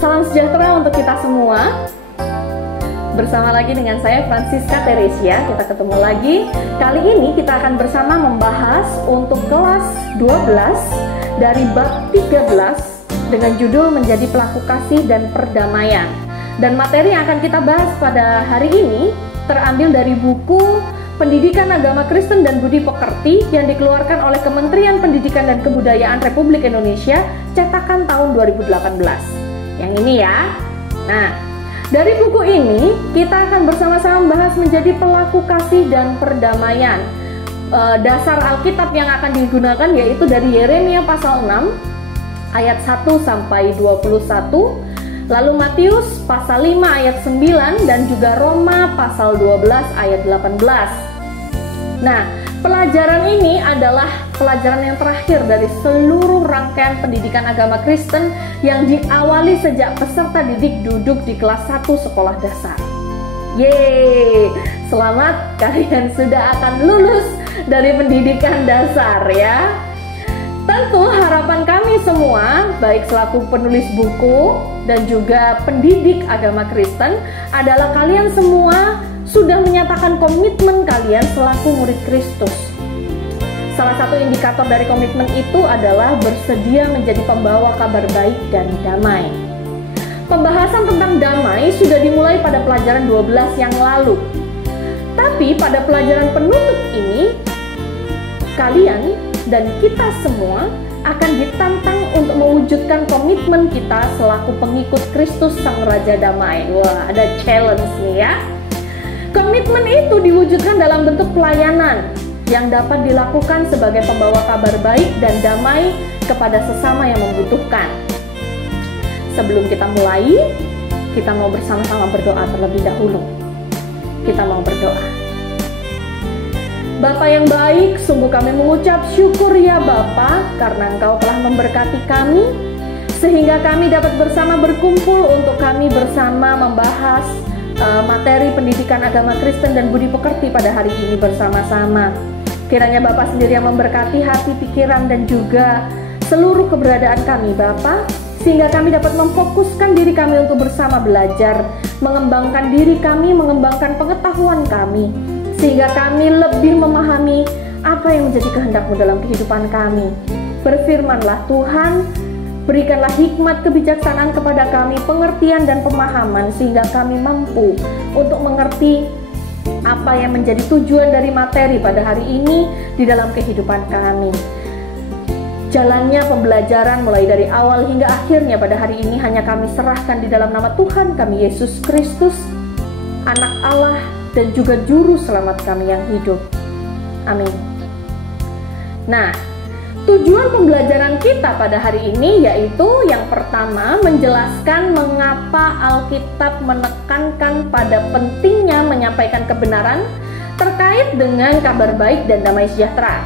Salam sejahtera untuk kita semua. Bersama lagi dengan saya Francisca Teresia. Kita ketemu lagi. Kali ini kita akan bersama membahas untuk kelas 12 dari bab 13 dengan judul Menjadi Pelaku Kasih dan Perdamaian. Dan materi yang akan kita bahas pada hari ini terambil dari buku Pendidikan Agama Kristen dan Budi Pekerti yang dikeluarkan oleh Kementerian Pendidikan dan Kebudayaan Republik Indonesia, cetakan tahun 2018. Yang ini ya. Nah, dari buku ini kita akan bersama-sama membahas menjadi pelaku kasih dan perdamaian. Dasar Alkitab yang akan digunakan yaitu dari Yeremia pasal 6 ayat 1 sampai 21, lalu Matius pasal 5 ayat 9 dan juga Roma pasal 12 ayat 18. Nah, pelajaran ini adalah pelajaran yang terakhir dari seluruh rangkaian pendidikan agama Kristen yang diawali sejak peserta didik duduk di kelas 1 sekolah dasar. Yeay, selamat, kalian sudah akan lulus dari pendidikan dasar ya. Tentu harapan kami semua, baik selaku penulis buku dan juga pendidik agama Kristen, adalah kalian semua sudah menyatakan komitmen kalian selaku murid Kristus. Salah satu indikator dari komitmen itu adalah bersedia menjadi pembawa kabar baik dan damai. Pembahasan tentang damai sudah dimulai pada pelajaran 12 yang lalu. Tapi pada pelajaran penutup ini, kalian dan kita semua akan ditantang untuk mewujudkan komitmen kita selaku pengikut Kristus Sang Raja Damai. Wah, ada challenge nih ya. Komitmen itu diwujudkan dalam bentuk pelayanan yang dapat dilakukan sebagai pembawa kabar baik dan damai kepada sesama yang membutuhkan. Sebelum kita mulai, kita mau bersama-sama berdoa terlebih dahulu. Kita mau berdoa. Bapa yang baik, sungguh kami mengucap syukur ya Bapa, karena Engkau telah memberkati kami, sehingga kami dapat bersama berkumpul untuk kami bersama membahas materi pendidikan agama Kristen dan Budi Pekerti pada hari ini bersama-sama. Kiranya Bapak sendiri yang memberkati hati, pikiran, dan juga seluruh keberadaan kami Bapak, sehingga kami dapat memfokuskan diri kami untuk bersama belajar, mengembangkan diri kami, mengembangkan pengetahuan kami, sehingga kami lebih memahami apa yang menjadi kehendak-Mu dalam kehidupan kami. Berfirmanlah Tuhan, berikanlah hikmat kebijaksanaan kepada kami, pengertian dan pemahaman, sehingga kami mampu untuk mengerti apa yang menjadi tujuan dari materi pada hari ini di dalam kehidupan kami. Jalannya pembelajaran mulai dari awal hingga akhirnya pada hari ini hanya kami serahkan di dalam nama Tuhan kami Yesus Kristus, Anak Allah dan juga Juru Selamat kami yang hidup. Amin. Nah, tujuan pembelajaran kita pada hari ini yaitu yang pertama, menjelaskan mengapa Alkitab menekankan pada pentingnya menyampaikan kebenaran terkait dengan kabar baik dan damai sejahtera.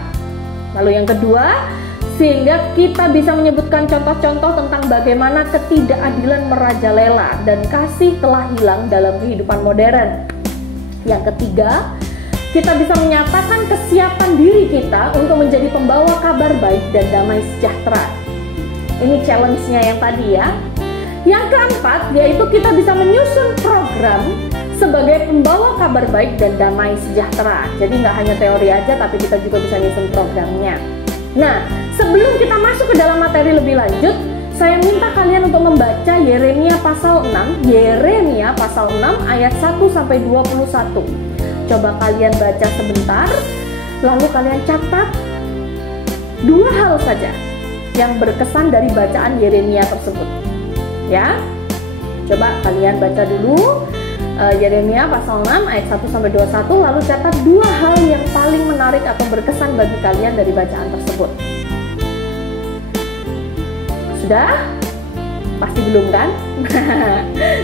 Lalu yang kedua, sehingga kita bisa menyebutkan contoh-contoh tentang bagaimana ketidakadilan merajalela dan kasih telah hilang dalam kehidupan modern. Yang ketiga, kita bisa menyatakan kesiapan diri kita untuk menjadi pembawa kabar baik dan damai sejahtera. Ini challenge-nya yang tadi ya. Yang keempat, yaitu kita bisa menyusun program sebagai pembawa kabar baik dan damai sejahtera. Jadi nggak hanya teori aja, tapi kita juga bisa nyusun programnya. Nah, sebelum kita masuk ke dalam materi lebih lanjut, saya minta kalian untuk membaca Yeremia pasal 6, Yeremia pasal 6 ayat 1 sampai 21. Coba kalian baca sebentar, lalu kalian catat dua hal saja yang berkesan dari bacaan Yeremia tersebut. Ya, coba kalian baca dulu Yeremia pasal 6 ayat 1 sampai 21, lalu catat dua hal yang paling menarik atau berkesan bagi kalian dari bacaan tersebut. Sudah? Pasti belum kan?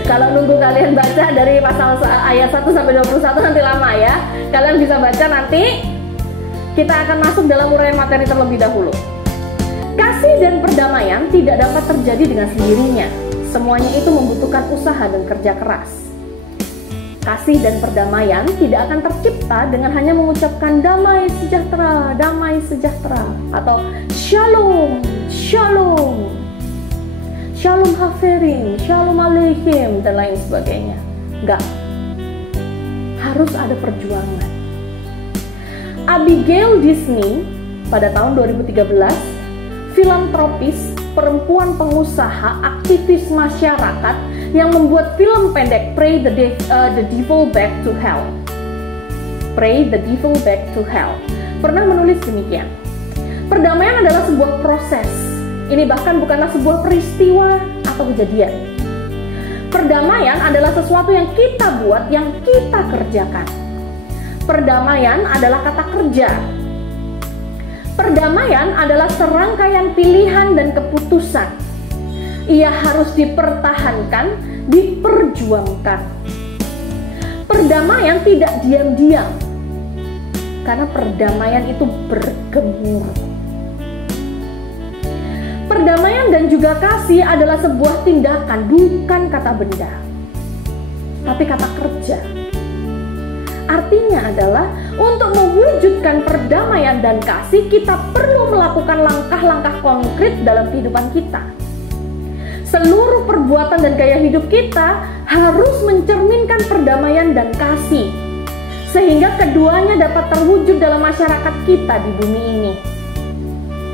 Kalau nunggu kalian baca dari pasal ayat 1 sampai 21 nanti lama ya. Kalian bisa baca nanti. Kita akan masuk dalam uraian materi terlebih dahulu. Kasih dan perdamaian tidak dapat terjadi dengan sendirinya. Semuanya itu membutuhkan usaha dan kerja keras. Kasih dan perdamaian tidak akan tercipta dengan hanya mengucapkan damai sejahtera, atau shalom, shalom. Shalom Haverim, Shalom Aleichem, dan lain sebagainya. Enggak. Harus ada perjuangan. Abigail Disney pada tahun 2013, filantropis, perempuan pengusaha, aktivis masyarakat yang membuat film pendek Pray the Devil Back to Hell. Pray the Devil Back to Hell. Pernah menulis demikian. Perdamaian adalah sebuah proses. Ini bahkan bukanlah sebuah peristiwa atau kejadian. Perdamaian adalah sesuatu yang kita buat, yang kita kerjakan. Perdamaian adalah kata kerja. Perdamaian adalah serangkaian pilihan dan keputusan. Ia harus dipertahankan, diperjuangkan. Perdamaian tidak diam-diam, karena perdamaian itu bergemuruh. Perdamaian dan juga kasih adalah sebuah tindakan, bukan kata benda, tapi kata kerja. Artinya adalah untuk mewujudkan perdamaian dan kasih, kita perlu melakukan langkah-langkah konkret dalam kehidupan kita. Seluruh perbuatan dan gaya hidup kita harus mencerminkan perdamaian dan kasih, sehingga keduanya dapat terwujud dalam masyarakat kita di bumi ini.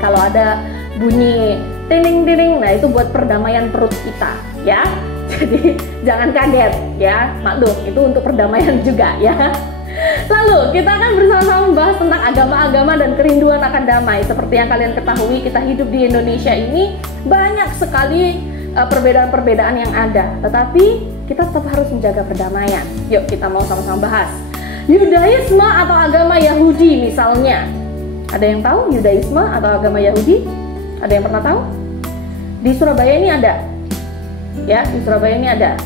Kalau ada bunyi ting-ting-ting, nah itu buat perdamaian perut kita, ya. Jadi jangan kaget, ya. Maklum, itu untuk perdamaian juga, ya. Lalu kita akan bersama-sama membahas tentang agama-agama dan kerinduan akan damai. Seperti yang kalian ketahui, kita hidup di Indonesia ini banyak sekali perbedaan-perbedaan yang ada, tetapi kita tetap harus menjaga perdamaian. Yuk kita mau sama-sama bahas. Yudaisme atau agama Yahudi misalnya. Ada yang tahu Yudaisme atau agama Yahudi? Ada yang pernah tahu? Di Surabaya ini ada. Ya, di Surabaya ini ada.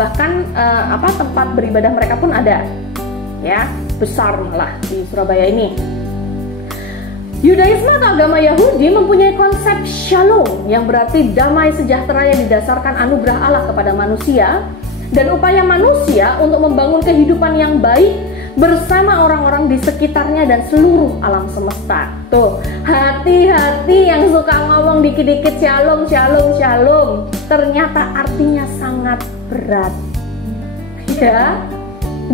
Bahkan tempat beribadah mereka pun ada. Ya, besar malah di Surabaya ini. Yudaisme atau agama Yahudi mempunyai konsep shalom, yang berarti damai sejahtera yang didasarkan anugerah Allah kepada manusia dan upaya manusia untuk membangun kehidupan yang baik bersama orang-orang di sekitarnya dan seluruh alam semesta. Tuh, hati-hati yang suka ngomong dikit-dikit shalom, shalom, shalom. Ternyata artinya sangat berat. Ya,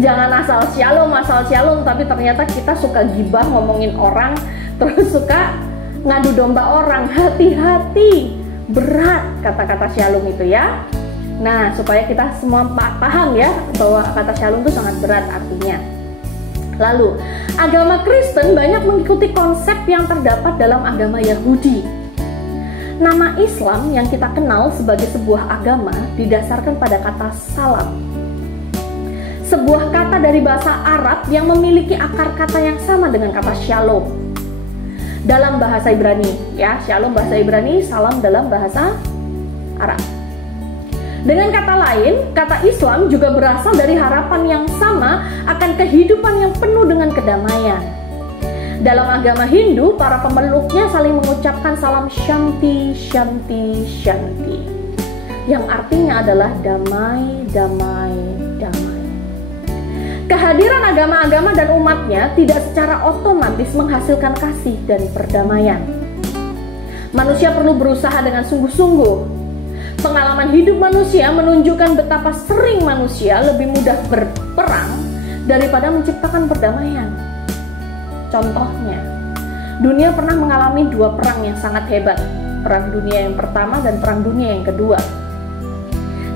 jangan asal shalom, tapi ternyata kita suka gibah ngomongin orang, terus suka ngadu domba orang. Hati-hati, berat kata-kata shalom itu ya. Nah, supaya kita semua paham ya bahwa kata shalom itu sangat berat artinya. Lalu, agama Kristen banyak mengikuti konsep yang terdapat dalam agama Yahudi. Nama Islam yang kita kenal sebagai sebuah agama didasarkan pada kata salam. Sebuah kata dari bahasa Arab yang memiliki akar kata yang sama dengan kata shalom. Dalam bahasa Ibrani, ya, shalom bahasa Ibrani, salam dalam bahasa Arab. Dengan kata lain, kata Islam juga berasal dari harapan yang sama akan kehidupan yang penuh dengan kedamaian. Dalam agama Hindu, para pemeluknya saling mengucapkan salam Shanti, Shanti, Shanti, yang artinya adalah damai, damai, damai. Kehadiran agama-agama dan umatnya tidak secara otomatis menghasilkan kasih dan perdamaian. Manusia perlu berusaha dengan sungguh-sungguh. Pengalaman hidup manusia menunjukkan betapa sering manusia lebih mudah berperang daripada menciptakan perdamaian. Contohnya, dunia pernah mengalami dua perang yang sangat hebat, Perang Dunia yang pertama dan Perang Dunia yang kedua.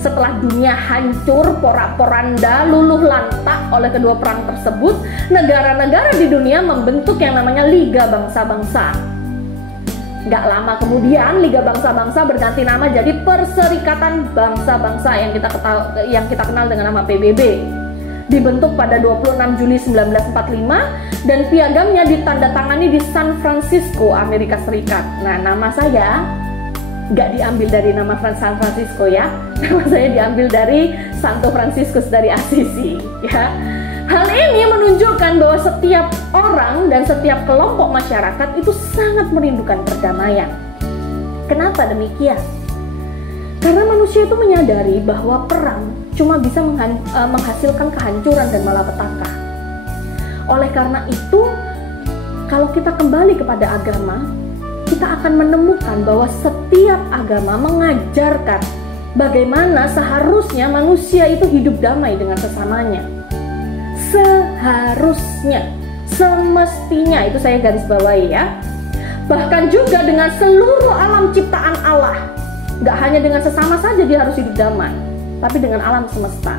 Setelah dunia hancur, porak-poranda, luluh lantak oleh kedua perang tersebut, negara-negara di dunia membentuk yang namanya Liga Bangsa-Bangsa. Gak lama kemudian Liga Bangsa-Bangsa berganti nama jadi Perserikatan Bangsa-Bangsa yang kita kenal dengan nama PBB. Dibentuk pada 26 Juli 1945 dan piagamnya ditandatangani di San Francisco, Amerika Serikat. Nah, nama saya gak diambil dari nama San Francisco ya. Nama saya diambil dari Santo Fransiskus dari Assisi ya. Hal ini menunjukkan bahwa setiap orang dan setiap kelompok masyarakat itu sangat merindukan perdamaian. Kenapa demikian? Karena manusia itu menyadari bahwa perang cuma bisa menghasilkan kehancuran dan malapetaka. Oleh karena itu, kalau kita kembali kepada agama, kita akan menemukan bahwa setiap agama mengajarkan bagaimana seharusnya manusia itu hidup damai dengan sesamanya. Seharusnya, semestinya, itu saya garis bawahi ya. Bahkan juga dengan seluruh alam ciptaan Allah. Gak hanya dengan sesama saja dia harus hidup damai, tapi dengan alam semesta.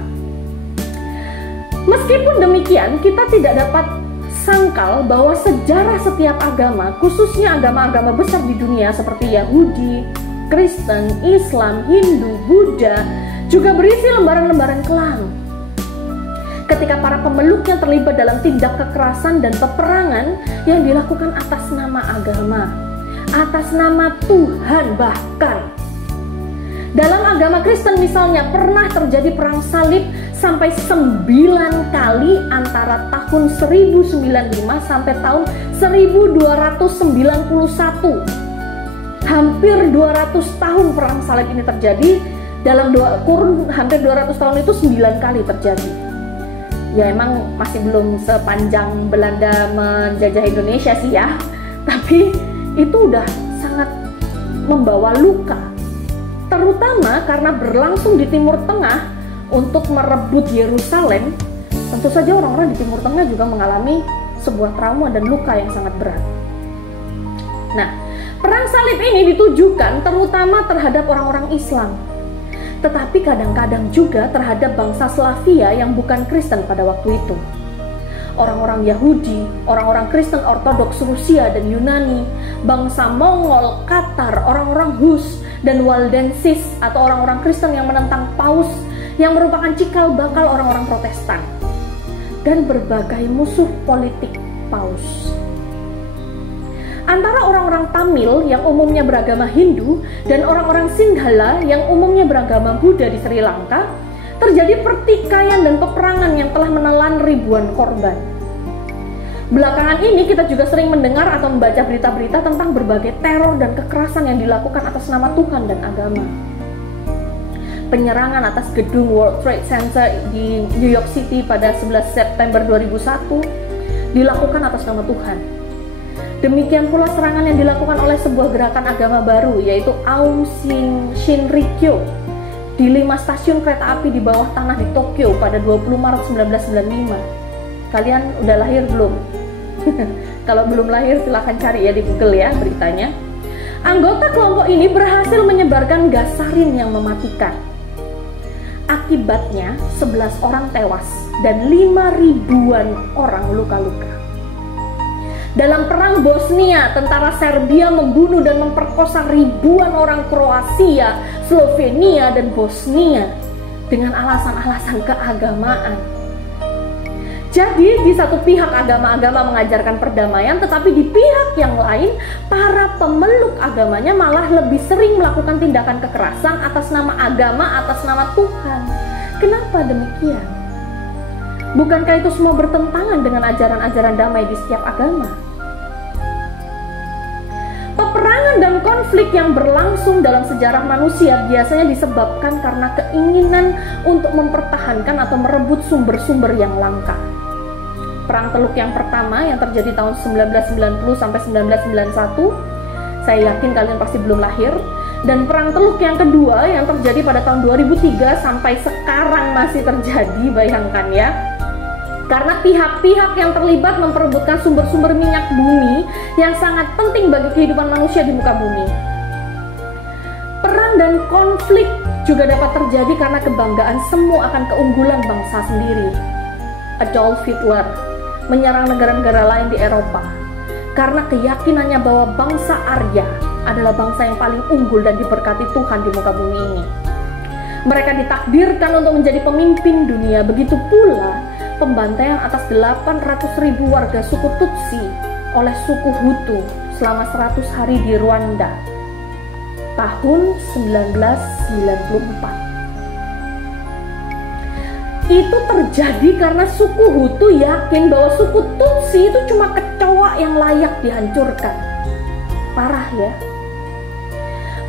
Meskipun demikian, kita tidak dapat sangkal bahwa sejarah setiap agama, khususnya agama-agama besar di dunia seperti Yahudi, Kristen, Islam, Hindu, Buddha, juga berisi lembaran-lembaran kelam. Ketika para pemeluknya terlibat dalam tindak kekerasan dan peperangan yang dilakukan atas nama agama, atas nama Tuhan bahkan. Dalam agama Kristen misalnya pernah terjadi perang salib sampai 9 kali antara tahun 1095 sampai tahun 1291. Hampir 200 tahun perang salib ini terjadi. Dalam kurun hampir 200 tahun itu 9 kali terjadi. Ya emang masih belum sepanjang Belanda menjajah Indonesia sih ya, tapi itu udah sangat membawa luka, terutama karena berlangsung di Timur Tengah untuk merebut Yerusalem. Tentu saja orang-orang di Timur Tengah juga mengalami sebuah trauma dan luka yang sangat berat. Nah, perang salib ini ditujukan terutama terhadap orang-orang Islam, tetapi kadang-kadang juga terhadap bangsa Slavia yang bukan Kristen pada waktu itu. Orang-orang Yahudi, orang-orang Kristen Ortodoks Rusia dan Yunani, bangsa Mongol, Katar, orang-orang Hus dan Waldensis atau orang-orang Kristen yang menentang Paus yang merupakan cikal bakal orang-orang Protestan, dan berbagai musuh politik Paus. Antara orang-orang Tamil yang umumnya beragama Hindu dan orang-orang Sinhala yang umumnya beragama Buddha di Sri Lanka, terjadi pertikaian dan peperangan yang telah menelan ribuan korban. Belakangan ini kita juga sering mendengar atau membaca berita-berita tentang berbagai teror dan kekerasan yang dilakukan atas nama Tuhan dan agama. Penyerangan atas gedung World Trade Center di New York City pada 11 September 2001 dilakukan atas nama Tuhan. Demikian pula serangan yang dilakukan oleh sebuah gerakan agama baru, yaitu Aum Shinrikyo, di 5 stasiun kereta api di bawah tanah di Tokyo pada 20 Maret 1995. Kalian udah lahir belum? Kalau belum lahir silahkan cari ya di Google ya beritanya. Anggota kelompok ini berhasil menyebarkan gas sarin yang mematikan. Akibatnya 11 orang tewas dan 5.000-an orang luka-luka. Dalam perang Bosnia, tentara Serbia membunuh dan memperkosa ribuan orang Kroasia, Slovenia, dan Bosnia dengan alasan-alasan keagamaan. Jadi di satu pihak agama-agama mengajarkan perdamaian, tetapi di pihak yang lain para pemeluk agamanya malah lebih sering melakukan tindakan kekerasan atas nama agama, atas nama Tuhan. Kenapa demikian? Bukankah itu semua bertentangan dengan ajaran-ajaran damai di setiap agama? Peperangan dan konflik yang berlangsung dalam sejarah manusia biasanya disebabkan karena keinginan untuk mempertahankan atau merebut sumber-sumber yang langka. Perang Teluk yang pertama yang terjadi tahun 1990 sampai 1991, saya yakin kalian pasti belum lahir. Dan Perang Teluk yang kedua yang terjadi pada tahun 2003 sampai sekarang masih terjadi, bayangkan ya. Karena pihak-pihak yang terlibat memperebutkan sumber-sumber minyak bumi yang sangat penting bagi kehidupan manusia di muka bumi. Perang dan konflik juga dapat terjadi karena kebanggaan semu akan keunggulan bangsa sendiri. Adolf Hitler menyerang negara-negara lain di Eropa karena keyakinannya bahwa bangsa Arya adalah bangsa yang paling unggul dan diberkati Tuhan di muka bumi ini. Mereka ditakdirkan untuk menjadi pemimpin dunia. Begitu pula pembantaian atas 800.000 warga suku Tutsi oleh suku Hutu selama 100 hari di Rwanda tahun 1994. Itu terjadi karena suku Hutu yakin bahwa suku Tutsi itu cuma kecoa yang layak dihancurkan. Parah ya.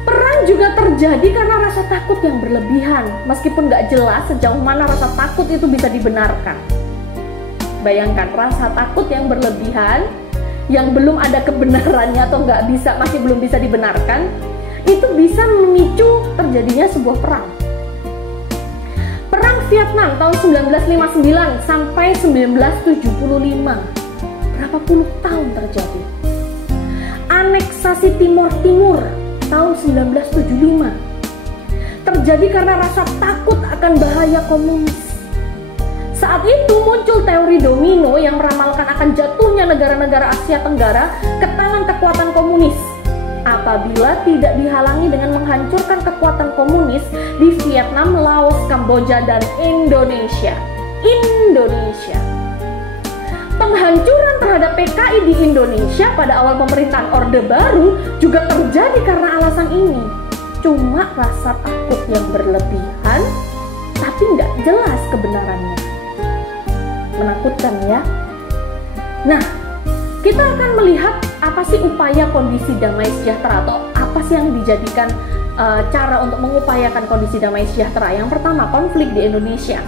Perang juga terjadi karena rasa takut yang berlebihan, meskipun gak jelas sejauh mana rasa takut itu bisa dibenarkan. Bayangkan rasa takut yang berlebihan yang belum ada kebenarannya atau masih belum bisa dibenarkan, itu bisa memicu terjadinya sebuah perang. Perang Vietnam tahun 1959 sampai 1975, berapa puluh tahun terjadi. Aneksasi Timur Timur tahun 1975 terjadi karena rasa takut akan bahaya komunis. Saat itu muncul teori domino yang meramalkan akan jatuhnya negara-negara Asia Tenggara ke tangan kekuatan komunis apabila tidak dihalangi dengan menghancurkan kekuatan komunis di Vietnam, Laos, Kamboja, dan Indonesia. Penghancuran terhadap PKI di Indonesia pada awal pemerintahan Orde Baru juga terjadi karena alasan ini. Cuma rasa takut yang berlebihan, tapi nggak jelas kebenarannya. Menakutkan ya. Nah, kita akan melihat apa sih upaya kondisi damai sejahtera, atau apa sih yang dijadikan cara untuk mengupayakan kondisi damai sejahtera. Yang pertama, konflik di Indonesia.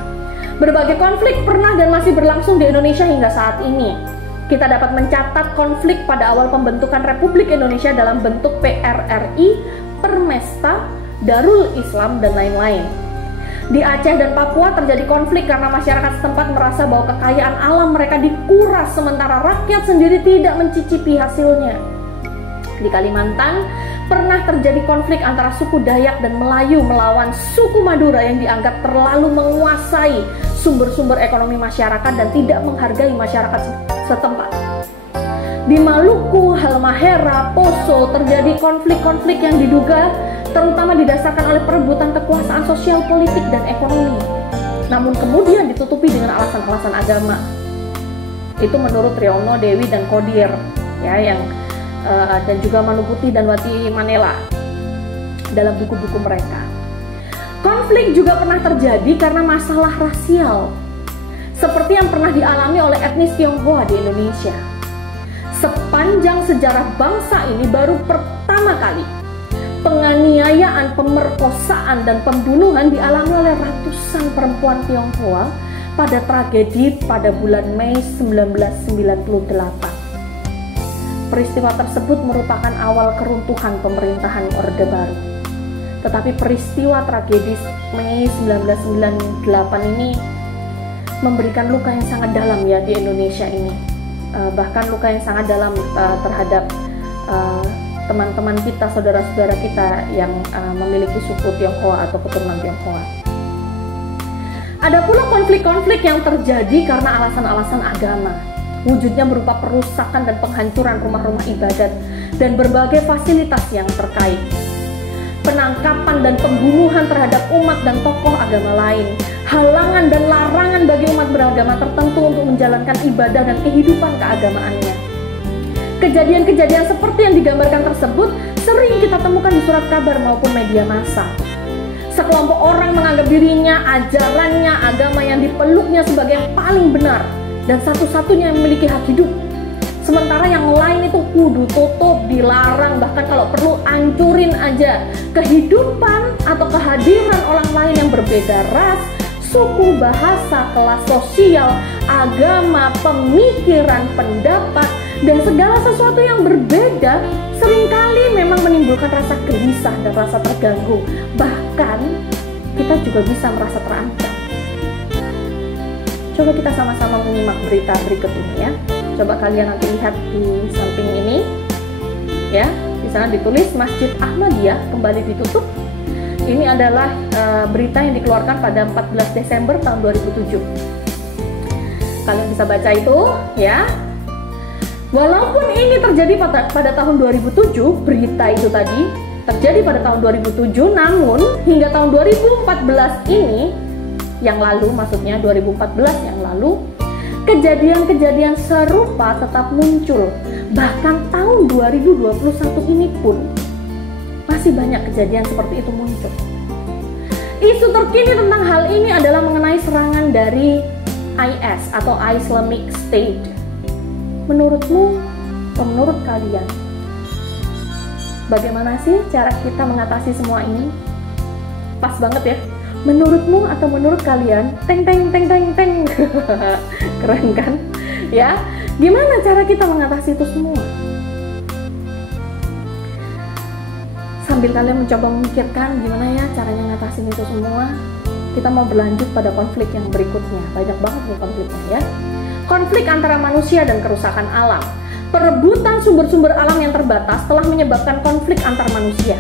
Berbagai konflik pernah dan masih berlangsung di Indonesia hingga saat ini. Kita dapat mencatat konflik pada awal pembentukan Republik Indonesia dalam bentuk PRRI, Permesta, Darul Islam, dan lain-lain. Di Aceh dan Papua terjadi konflik karena masyarakat setempat merasa bahwa kekayaan alam mereka dikuras sementara rakyat sendiri tidak mencicipi hasilnya. Di Kalimantan pernah terjadi konflik antara suku Dayak dan Melayu melawan suku Madura yang dianggap terlalu menguasai sumber-sumber ekonomi masyarakat dan tidak menghargai masyarakat setempat. Di Maluku, Halmahera, Poso terjadi konflik-konflik yang diduga terutama didasarkan oleh perebutan kekuasaan sosial, politik, dan ekonomi. Namun kemudian ditutupi dengan alasan-alasan agama. Itu menurut Riono, Dewi, dan Kodir, ya, dan juga Manuputi dan Wati Manela dalam buku-buku mereka. Konflik juga pernah terjadi karena masalah rasial, seperti yang pernah dialami oleh etnis Tionghoa di Indonesia. Sepanjang sejarah bangsa ini baru pertama kali penganiayaan, pemerkosaan, dan pembunuhan dialami oleh ratusan perempuan Tionghoa pada tragedi pada bulan Mei 1998. Peristiwa tersebut merupakan awal keruntuhan pemerintahan Orde Baru. Tetapi peristiwa tragedi Mei 1998 ini memberikan luka yang sangat dalam ya di Indonesia ini. Bahkan luka yang sangat dalam terhadap teman-teman kita, saudara-saudara kita yang memiliki suku Tionghoa atau keturunan Tionghoa. Ada pula konflik-konflik yang terjadi karena alasan-alasan agama. Wujudnya berupa perusakan dan penghancuran rumah-rumah ibadat dan berbagai fasilitas yang terkait. Penangkapan dan pembunuhan terhadap umat dan tokoh agama lain. Halangan dan larangan bagi umat beragama tertentu untuk menjalankan ibadah dan kehidupan keagamaannya. Kejadian-kejadian seperti yang digambarkan tersebut sering kita temukan di surat kabar maupun media massa. Sekelompok orang menganggap dirinya, ajarannya, agama yang dipeluknya sebagai yang paling benar dan satu-satunya yang memiliki hak hidup. Sementara yang lain itu kudu tutup, dilarang, bahkan kalau perlu hancurin aja kehidupan atau kehadiran orang lain yang berbeda ras, suku, bahasa, kelas sosial, agama, pemikiran, pendapat, dan segala sesuatu yang berbeda seringkali memang menimbulkan rasa gelisah dan rasa terganggu. Bahkan kita juga bisa merasa terancam. Coba kita sama-sama menyimak berita berikut ini ya. Coba kalian nanti lihat di samping ini ya. Di sana ditulis Masjid Ahmadiyah kembali ditutup. Ini adalah berita yang dikeluarkan pada 14 Desember tahun 2007. Kalian bisa baca itu ya. Walaupun ini terjadi pada tahun 2007, berita itu tadi terjadi pada tahun 2007, namun hingga tahun 2014 ini, yang lalu maksudnya 2014 yang lalu, kejadian-kejadian serupa tetap muncul. Bahkan tahun 2021 ini pun masih banyak kejadian seperti itu muncul. Isu terkini tentang hal ini adalah mengenai serangan dari IS atau Islamic State. Menurutmu atau menurut kalian, bagaimana sih cara kita mengatasi semua ini? Pas banget ya. Menurutmu atau menurut kalian? Teng teng teng teng teng. Keren kan? Ya. Gimana cara kita mengatasi itu semua? Sambil kalian mencoba memikirkan gimana ya caranya ngatasin itu semua, kita mau berlanjut pada konflik yang berikutnya. Banyak banget nih konfliknya ya. Konflik antara manusia dan kerusakan alam. Perebutan sumber-sumber alam yang terbatas telah menyebabkan konflik antar manusia.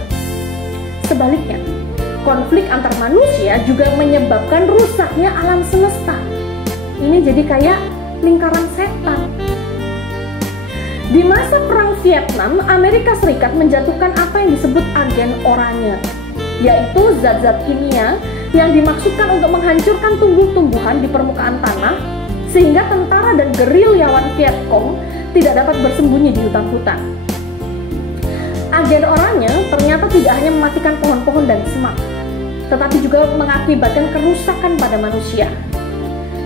Sebaliknya, konflik antar manusia juga menyebabkan rusaknya alam semesta. Ini jadi kayak lingkaran setan. Di masa Perang Vietnam, Amerika Serikat menjatuhkan apa yang disebut agen oranye, yaitu zat-zat kimia yang dimaksudkan untuk menghancurkan tumbuh-tumbuhan di permukaan tanah, sehingga tentara dan gerilyawan Vietcong tidak dapat bersembunyi di hutan-hutan. Agen oranye ternyata tidak hanya mematikan pohon-pohon dan semak, tetapi juga mengakibatkan kerusakan pada manusia.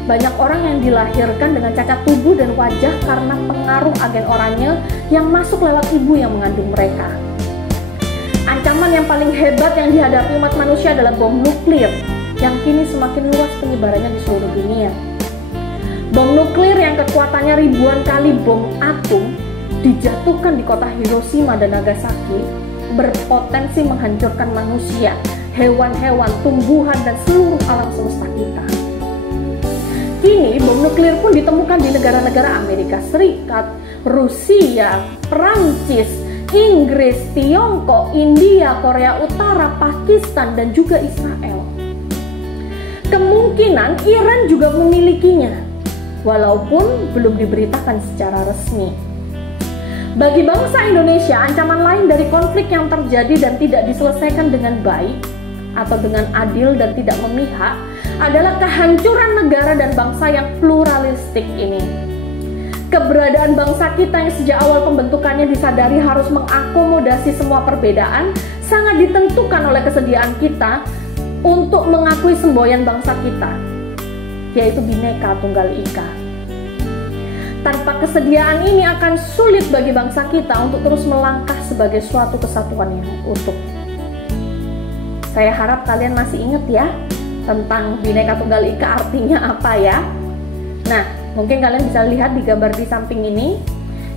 Banyak orang yang dilahirkan dengan cacat tubuh dan wajah karena pengaruh agen oranye yang masuk lewat ibu yang mengandung mereka. Ancaman yang paling hebat yang dihadapi umat manusia adalah bom nuklir, yang kini semakin luas penyebarannya di seluruh dunia. Bom nuklir yang kekuatannya ribuan kali bom atom dijatuhkan di kota Hiroshima dan Nagasaki berpotensi menghancurkan manusia, hewan-hewan, tumbuhan, dan seluruh alam semesta kita. Kini bom nuklir pun ditemukan di negara-negara Amerika Serikat, Rusia, Perancis, Inggris, Tiongkok, India, Korea Utara, Pakistan, dan juga Israel. Kemungkinan Iran juga memilikinya, walaupun belum diberitakan secara resmi. Bagi bangsa Indonesia, ancaman lain dari konflik yang terjadi dan tidak diselesaikan dengan baik atau dengan adil dan tidak memihak adalah kehancuran negara dan bangsa yang pluralistik ini. Keberadaan bangsa kita yang sejak awal pembentukannya disadari harus mengakomodasi semua perbedaan sangat ditentukan oleh kesediaan kita untuk mengakui semboyan bangsa kita, yaitu Bhinneka Tunggal Ika. Tanpa kesediaan ini akan sulit bagi bangsa kita untuk terus melangkah sebagai suatu kesatuan yang utuh. Saya harap kalian masih ingat ya tentang Bhinneka Tunggal Ika artinya apa ya. Nah, mungkin kalian bisa lihat di gambar di samping ini.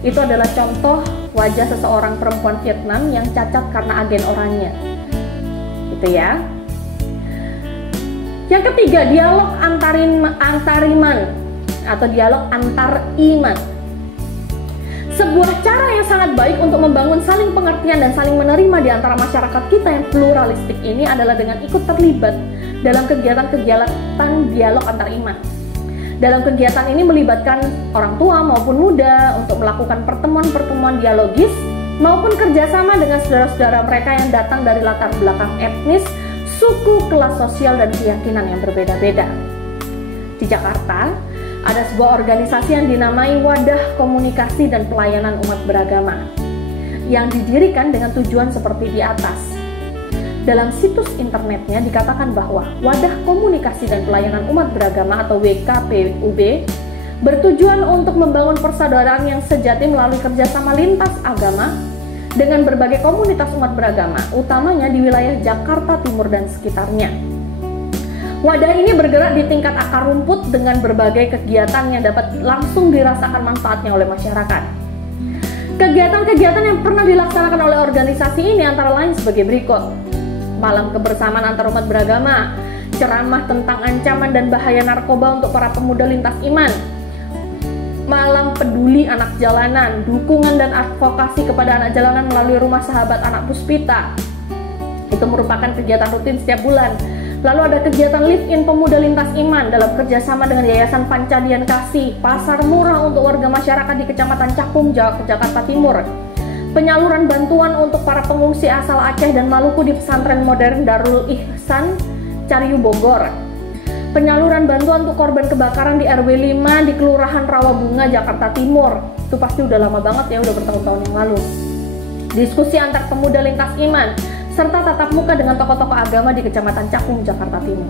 Itu adalah contoh wajah seseorang perempuan Vietnam yang cacat karena agen oranye. Gitu ya. Yang ketiga, dialog antariman atau dialog antar iman. Sebuah cara yang sangat baik untuk membangun saling pengertian dan saling menerima di antara masyarakat kita yang pluralistik ini adalah dengan ikut terlibat dalam kegiatan-kegiatan dialog antar iman. Dalam kegiatan ini melibatkan orang tua maupun muda untuk melakukan pertemuan-pertemuan dialogis maupun kerjasama dengan saudara-saudara mereka yang datang dari latar belakang etnis, suku, kelas sosial, dan keyakinan yang berbeda-beda. Di Jakarta, ada sebuah organisasi yang dinamai Wadah Komunikasi dan Pelayanan Umat Beragama yang didirikan dengan tujuan seperti di atas. Dalam situs internetnya dikatakan bahwa Wadah Komunikasi dan Pelayanan Umat Beragama atau WKPUB bertujuan untuk membangun persaudaraan yang sejati melalui kerjasama lintas agama dengan berbagai komunitas umat beragama, utamanya di wilayah Jakarta Timur dan sekitarnya. Wadah ini bergerak di tingkat akar rumput dengan berbagai kegiatan yang dapat langsung dirasakan manfaatnya oleh masyarakat. Kegiatan-kegiatan yang pernah dilaksanakan oleh organisasi ini antara lain sebagai berikut: malam kebersamaan antar umat beragama, ceramah tentang ancaman dan bahaya narkoba untuk para pemuda lintas iman, malam peduli anak jalanan, dukungan dan advokasi kepada anak jalanan melalui Rumah Sahabat Anak Puspita. Itu merupakan kegiatan rutin setiap bulan. Lalu ada kegiatan live-in pemuda lintas iman dalam kerjasama dengan Yayasan Pancadian Kasih, pasar murah untuk warga masyarakat di Kecamatan Cakung, Jakarta Timur, penyaluran bantuan untuk para pengungsi asal Aceh dan Maluku di pesantren modern Darul Ihsan, Cariu, Bogor, penyaluran bantuan untuk korban kebakaran di RW 5 di Kelurahan Rawabunga, Jakarta Timur. Itu pasti udah lama banget ya, udah bertahun-tahun yang lalu. Diskusi antar pemuda lintas iman, serta tatap muka dengan tokoh-tokoh agama di Kecamatan Cakung, Jakarta Timur.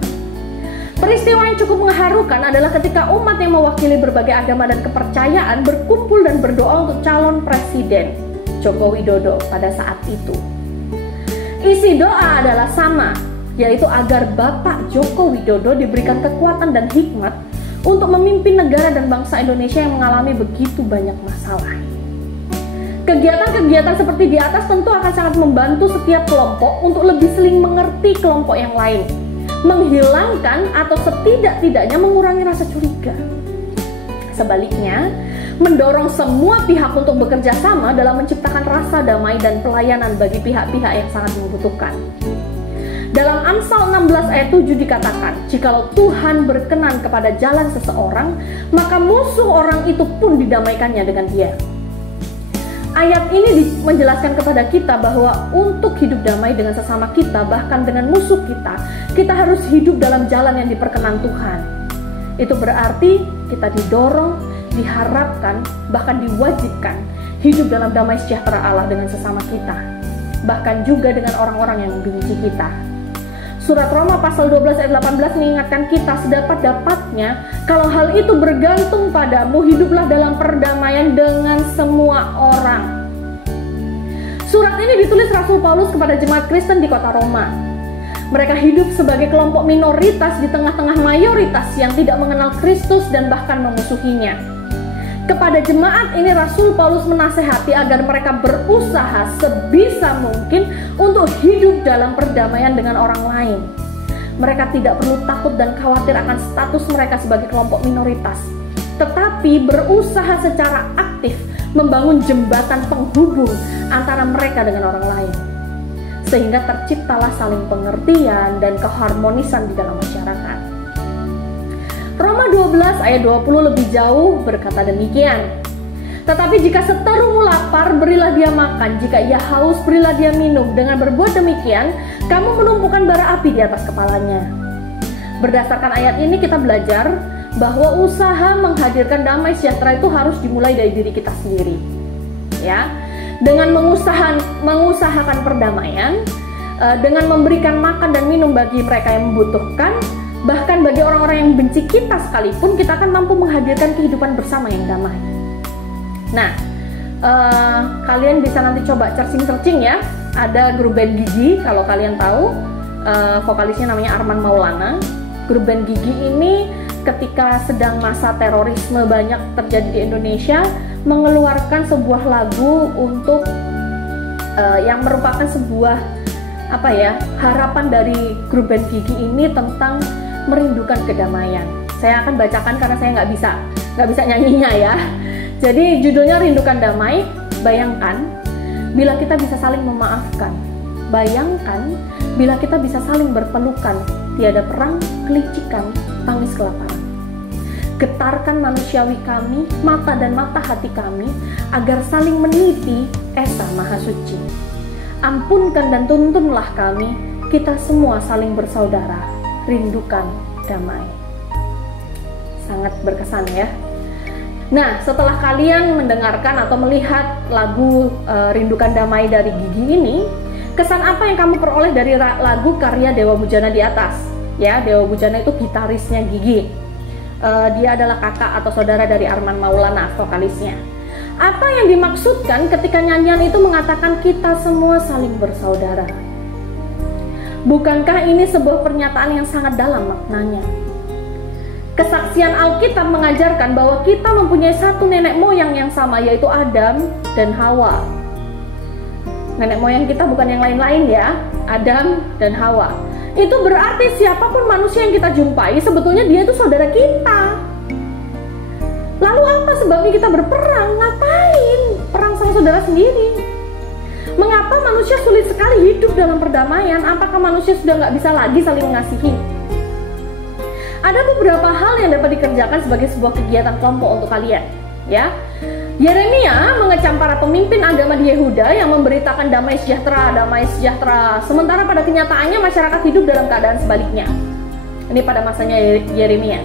Peristiwa yang cukup mengharukan adalah ketika umat yang mewakili berbagai agama dan kepercayaan berkumpul dan berdoa untuk calon presiden Joko Widodo pada saat itu. Isi doa adalah sama, yaitu agar Bapak Joko Widodo diberikan kekuatan dan hikmat untuk memimpin negara dan bangsa Indonesia yang mengalami begitu banyak masalah. Kegiatan-kegiatan seperti di atas tentu akan sangat membantu setiap kelompok untuk lebih saling mengerti kelompok yang lain, menghilangkan atau setidak-tidaknya mengurangi rasa curiga. Sebaliknya, mendorong semua pihak untuk bekerja sama dalam menciptakan rasa damai dan pelayanan bagi pihak-pihak yang sangat membutuhkan. Dalam Amsal 16 ayat 7 dikatakan, jikalau Tuhan berkenan kepada jalan seseorang, maka musuh orang itu pun didamaikannya dengan dia. Ayat ini menjelaskan kepada kita bahwa untuk hidup damai dengan sesama kita, bahkan dengan musuh kita harus hidup dalam jalan yang diperkenan Tuhan. Itu berarti kita didorong, diharapkan, bahkan diwajibkan hidup dalam damai sejahtera Allah dengan sesama kita, bahkan juga dengan orang-orang yang membenci kita. Surat Roma pasal 12 ayat 18 mengingatkan kita sedapat-dapatnya kalau hal itu bergantung padamu, hiduplah dalam perdamaian dengan semua orang. Surat ini ditulis Rasul Paulus kepada jemaat Kristen di kota Roma. Mereka hidup sebagai kelompok minoritas di tengah-tengah mayoritas yang tidak mengenal Kristus dan bahkan memusuhinya. Kepada jemaat ini Rasul Paulus menasehati agar mereka berusaha sebisa mungkin untuk hidup dalam perdamaian dengan orang lain. Mereka tidak perlu takut dan khawatir akan status mereka sebagai kelompok minoritas, tetapi berusaha secara aktif membangun jembatan penghubung antara mereka dengan orang lain, sehingga terciptalah saling pengertian dan keharmonisan di dalam masyarakat. Roma 12 ayat 20 lebih jauh berkata demikian. Tetapi jika seterumu lapar, berilah dia makan. Jika ia haus, berilah dia minum. Dengan berbuat demikian, kamu menumpukan bara api di atas kepalanya. Berdasarkan ayat ini kita belajar bahwa usaha menghadirkan damai sejahtera itu harus dimulai dari diri kita sendiri. Ya, dengan mengusahakan perdamaian, dengan memberikan makan dan minum bagi mereka yang membutuhkan, bahkan bagi orang-orang yang benci kita sekalipun, kita akan mampu menghadirkan kehidupan bersama yang damai. Nah, kalian bisa nanti coba searching ya. Ada grup band Gigi, kalau kalian tahu, vokalisnya namanya Arman Maulana. Grup band Gigi ini ketika sedang masa terorisme banyak terjadi di Indonesia, mengeluarkan sebuah lagu untuk yang merupakan sebuah harapan dari grup band Gigi ini tentang merindukan kedamaian. Saya akan bacakan karena saya nggak bisa nyanyinya ya. Jadi judulnya Rindukan Damai. Bayangkan bila kita bisa saling memaafkan. Bayangkan bila kita bisa saling berpelukan. Tiada perang, kelicikan, tangis kelaparan. Getarkan manusiawi kami, mata dan mata hati kami, agar saling meniti Esa Maha Suci. Ampunkan dan tuntunlah kami, kita semua saling bersaudara. Rindukan damai. Sangat berkesan ya. Nah, setelah kalian mendengarkan atau melihat lagu Rindukan Damai dari Gigi ini, kesan apa yang kamu peroleh dari lagu karya Dewa Bujana di atas? Ya, Dewa Bujana itu gitarisnya Gigi. Dia adalah kakak atau saudara dari Arman Maulana, vokalisnya. Apa yang dimaksudkan ketika nyanyian itu mengatakan kita semua saling bersaudara? Bukankah ini sebuah pernyataan yang sangat dalam maknanya? Kesaksian Alkitab mengajarkan bahwa kita mempunyai satu nenek moyang yang sama, yaitu Adam dan Hawa. Nenek moyang kita bukan yang lain-lain ya, Adam dan Hawa. Itu berarti siapapun manusia yang kita jumpai, sebetulnya dia itu saudara kita. Lalu apa sebabnya kita berperang? Ngapain perang sama saudara sendiri? Mengapa manusia sulit sekali hidup dalam perdamaian? Apakah manusia sudah nggak bisa lagi saling mengasihi? Ada beberapa hal yang dapat dikerjakan sebagai sebuah kegiatan kelompok untuk kalian, ya. Yeremia mengecam para pemimpin agama di Yehuda yang memberitakan damai sejahtera, sementara pada kenyataannya masyarakat hidup dalam keadaan sebaliknya. Ini pada masanya Yeremia.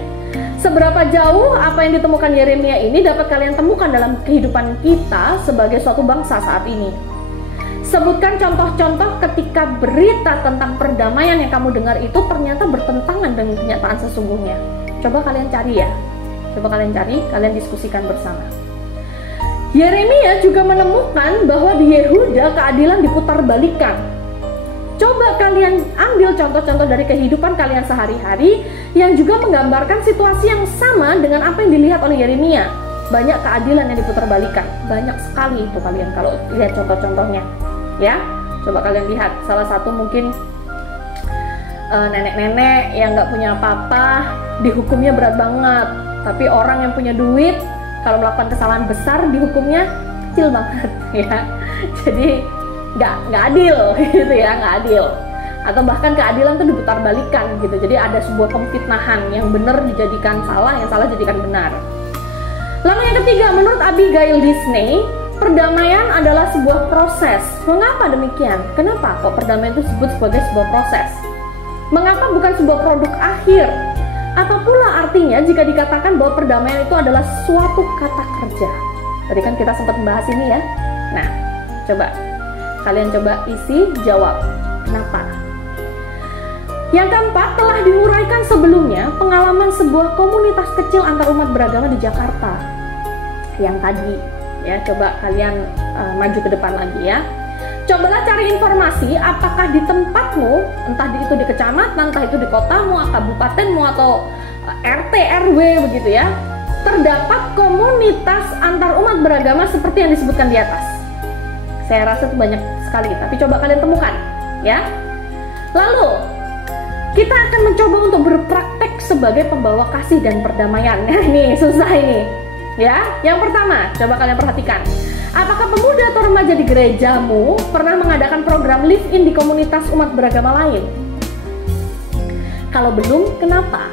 Seberapa jauh apa yang ditemukan Yeremia ini dapat kalian temukan dalam kehidupan kita sebagai suatu bangsa saat ini? Sebutkan contoh-contoh ketika berita tentang perdamaian yang kamu dengar itu ternyata bertentangan dengan kenyataan sesungguhnya. Coba kalian cari ya. Kalian diskusikan bersama. Yeremia juga menemukan bahwa di Yehuda keadilan diputar balikan. Coba kalian ambil contoh-contoh dari kehidupan kalian sehari-hari yang juga menggambarkan situasi yang sama dengan apa yang dilihat oleh Yeremia. Banyak keadilan yang diputarbalikkan, banyak sekali itu kalian kalau lihat contoh-contohnya. Ya, coba kalian lihat salah satu mungkin nenek-nenek yang nggak punya apa-apa, dihukumnya berat banget. Tapi orang yang punya duit, kalau melakukan kesalahan besar, dihukumnya kecil banget, ya. Jadi nggak adil, gitu ya, nggak adil. Atau bahkan keadilan tuh diputar balikan, gitu. Jadi ada sebuah pemfitnahan, yang benar dijadikan salah, yang salah dijadikan benar. Lalu yang ketiga, menurut Abigail Disney, perdamaian adalah sebuah proses. Mengapa demikian? Kenapa kok perdamaian itu disebut sebagai sebuah proses? Mengapa bukan sebuah produk akhir? Apa pula artinya jika dikatakan bahwa perdamaian itu adalah suatu kata kerja? Tadi kan kita sempat membahas ini ya. Nah, coba kalian isi jawab. Kenapa? Yang keempat, telah diuraikan sebelumnya pengalaman sebuah komunitas kecil antar umat beragama di Jakarta. Yang tadi ya, coba kalian maju ke depan lagi ya. Cobalah cari informasi apakah di tempatmu, entah itu di kecamatan, entah itu di kotamu, kabupatenmu, atau RT, RW begitu ya, terdapat komunitas antar umat beragama seperti yang disebutkan di atas. Saya rasa itu banyak sekali, tapi coba kalian temukan ya. Lalu kita akan mencoba untuk berpraktek sebagai pembawa kasih dan perdamaian. Nah, ini susah ini ya. Yang pertama, coba kalian perhatikan. Apakah pemuda atau remaja di gerejamu pernah mengadakan program live-in di komunitas umat beragama lain? Kalau belum, kenapa?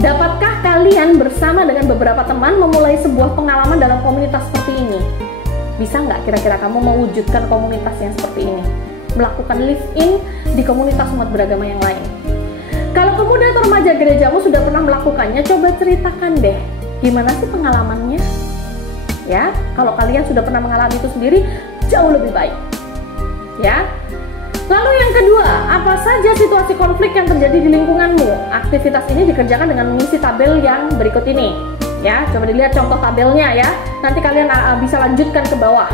Dapatkah kalian bersama dengan beberapa teman memulai sebuah pengalaman dalam komunitas seperti ini? Bisa nggak kira-kira kamu mewujudkan komunitas yang seperti ini? Melakukan live-in di komunitas umat beragama yang lain. Kalau pemuda atau remaja gerejamu sudah pernah melakukannya, coba ceritakan deh, gimana sih pengalamannya? Ya, kalau kalian sudah pernah mengalami itu sendiri, jauh lebih baik. Ya. Lalu yang kedua, apa saja situasi konflik yang terjadi di lingkunganmu? Aktivitas ini dikerjakan dengan mengisi tabel yang berikut ini. Ya, coba dilihat contoh tabelnya ya. Nanti kalian bisa lanjutkan ke bawah.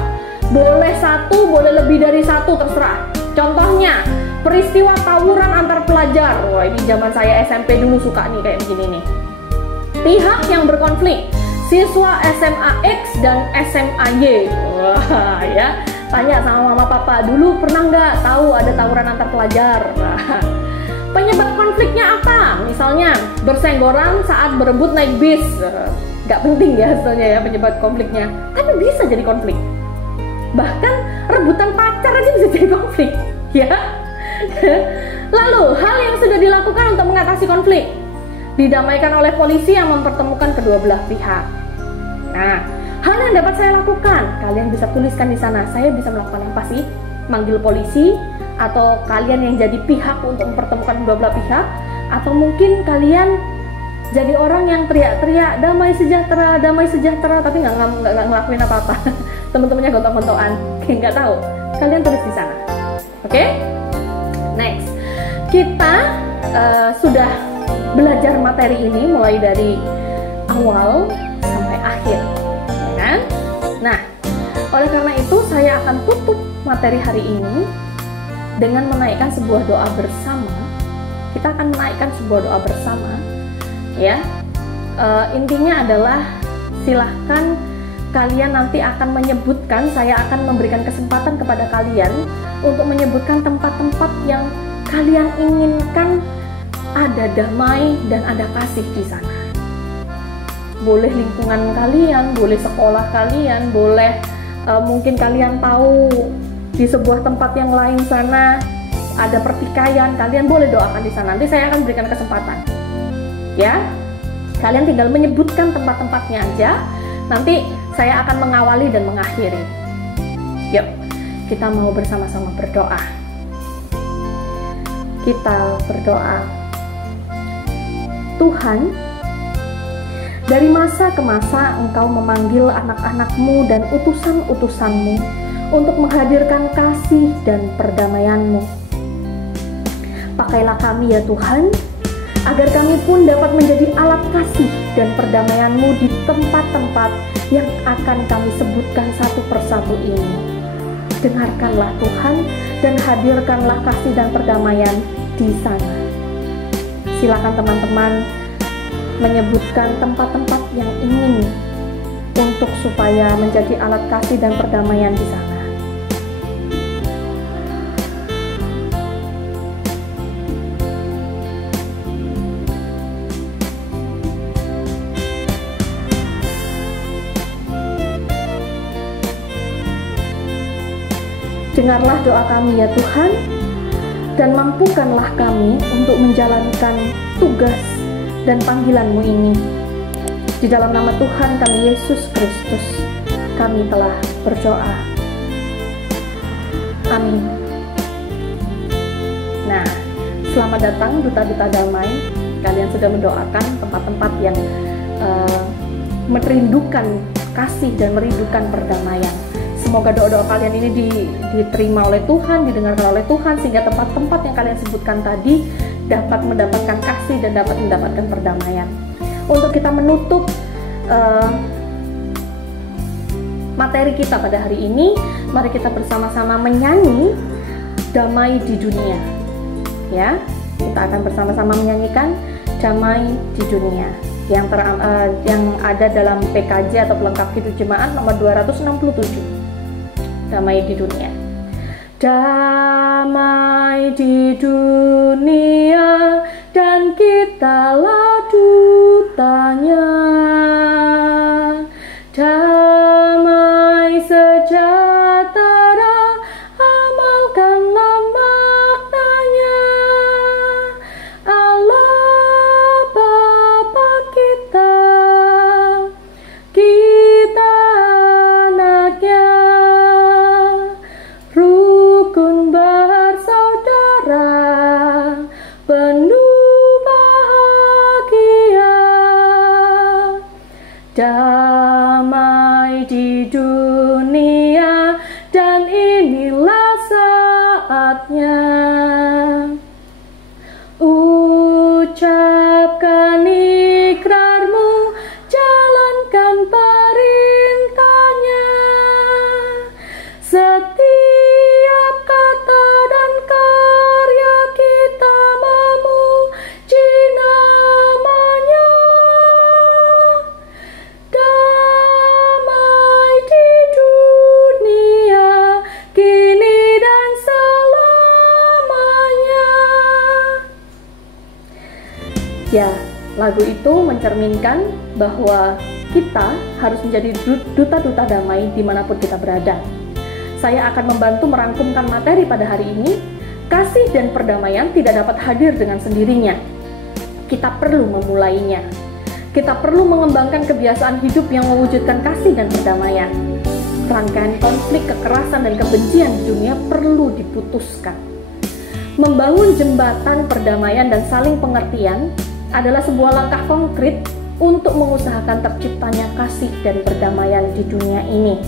Boleh satu, boleh lebih dari satu, terserah. Contohnya, peristiwa tawuran antar pelajar. Wah, ini zaman saya SMP dulu suka nih kayak begini nih. Pihak yang berkonflik, siswa SMA X dan SMA Y. Wah, ya. Tanya sama mama papa, dulu pernah nggak tahu ada tawuran antar pelajar? Nah, penyebab konfliknya apa? Misalnya bersenggolan saat berebut naik bis. Nggak penting ya sebenarnya ya penyebab konfliknya, tapi bisa jadi konflik. Bahkan rebutan pacar aja bisa jadi konflik, ya. Lalu hal yang sudah dilakukan untuk mengatasi konflik, didamaikan oleh polisi yang mempertemukan kedua belah pihak. Nah, hal yang dapat saya lakukan, kalian bisa tuliskan di sana. Saya bisa melakukan apa sih? Manggil polisi, atau kalian yang jadi pihak untuk mempertemukan kedua belah pihak, atau mungkin kalian jadi orang yang teriak-teriak damai sejahtera, tapi nggak ngelakuin apa-apa. Teman-temannya gontok-gontokan, nggak tahu. Kalian tulis di sana. Oke? Next, kita sudah belajar materi ini mulai dari awal sampai akhir. Kan? Nah, oleh karena itu saya akan tutup materi hari ini dengan menaikkan sebuah doa bersama. Kita akan menaikkan sebuah doa bersama, ya. Intinya adalah silahkan kalian nanti akan menyebutkan, saya akan memberikan kesempatan kepada kalian untuk menyebutkan tempat-tempat yang kalian inginkan ada damai dan ada kasih di sana. Boleh lingkungan kalian, boleh sekolah kalian, boleh mungkin kalian tahu di sebuah tempat yang lain sana ada pertikaian, kalian boleh doakan di sana. Nanti saya akan berikan kesempatan. Ya, kalian tinggal menyebutkan tempat-tempatnya aja. Nanti saya akan mengawali dan mengakhiri. Yuk, kita mau bersama-sama berdoa. Kita berdoa. Tuhan, dari masa ke masa Engkau memanggil anak-anak-Mu dan utusan-utusan-Mu untuk menghadirkan kasih dan perdamaian-Mu. Pakailah kami ya Tuhan, agar kami pun dapat menjadi alat kasih dan perdamaian-Mu di tempat-tempat yang akan kami sebutkan satu persatu ini. dengarkanlah Tuhan dan hadirkanlah kasih dan perdamaian di sana. Silakan teman-teman menyebutkan tempat-tempat yang ingin untuk supaya menjadi alat kasih dan perdamaian di sana. Dengarlah doa kami ya Tuhan, dan mampukanlah kami untuk menjalankan tugas dan panggilan-Mu ini. Di dalam nama Tuhan kami Yesus Kristus, kami telah berdoa. Amin. Nah, selamat datang duta-duta damai. Kalian sudah mendoakan tempat-tempat yang merindukan kasih dan merindukan perdamaian. Semoga doa-doa kalian ini diterima oleh Tuhan, didengarkan oleh Tuhan, sehingga tempat-tempat yang kalian sebutkan tadi dapat mendapatkan kasih dan dapat mendapatkan perdamaian. Untuk kita menutup materi kita pada hari ini, mari kita bersama-sama menyanyi Damai di Dunia. Ya, kita akan bersama-sama menyanyikan Damai di Dunia yang ada dalam PKJ atau pelengkap hidup jemaat nomor 267. Damai di dunia. Damai di dunia dan kitalah dutanya. Damai sejahtera, amalkanlah maknanya. Allah Bapa kita anaknya, rukun bersaudara, penuh bahagia. Damai di dunia dan inilah saatnya. Ucapkan ikrarmu, jalankan perintahnya. Setiap kata dan karya kita memuji namanya. Damai di dunia, kini dan selamanya. Ya, lagu itu mencerminkan bahwa kita harus menjadi duta-duta damai dimanapun kita berada. Saya akan membantu merangkumkan materi pada hari ini. Kasih dan perdamaian tidak dapat hadir dengan sendirinya. Kita perlu memulainya. Kita perlu mengembangkan kebiasaan hidup yang mewujudkan kasih dan perdamaian. Rangkaian konflik, kekerasan, dan kebencian di dunia perlu diputuskan. Membangun jembatan perdamaian dan saling pengertian adalah sebuah langkah konkret untuk mengusahakan terciptanya kasih dan perdamaian di dunia ini.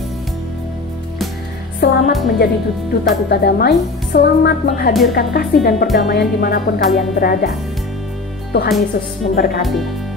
Selamat menjadi duta-duta damai, selamat menghadirkan kasih dan perdamaian dimanapun kalian berada. Tuhan Yesus memberkati.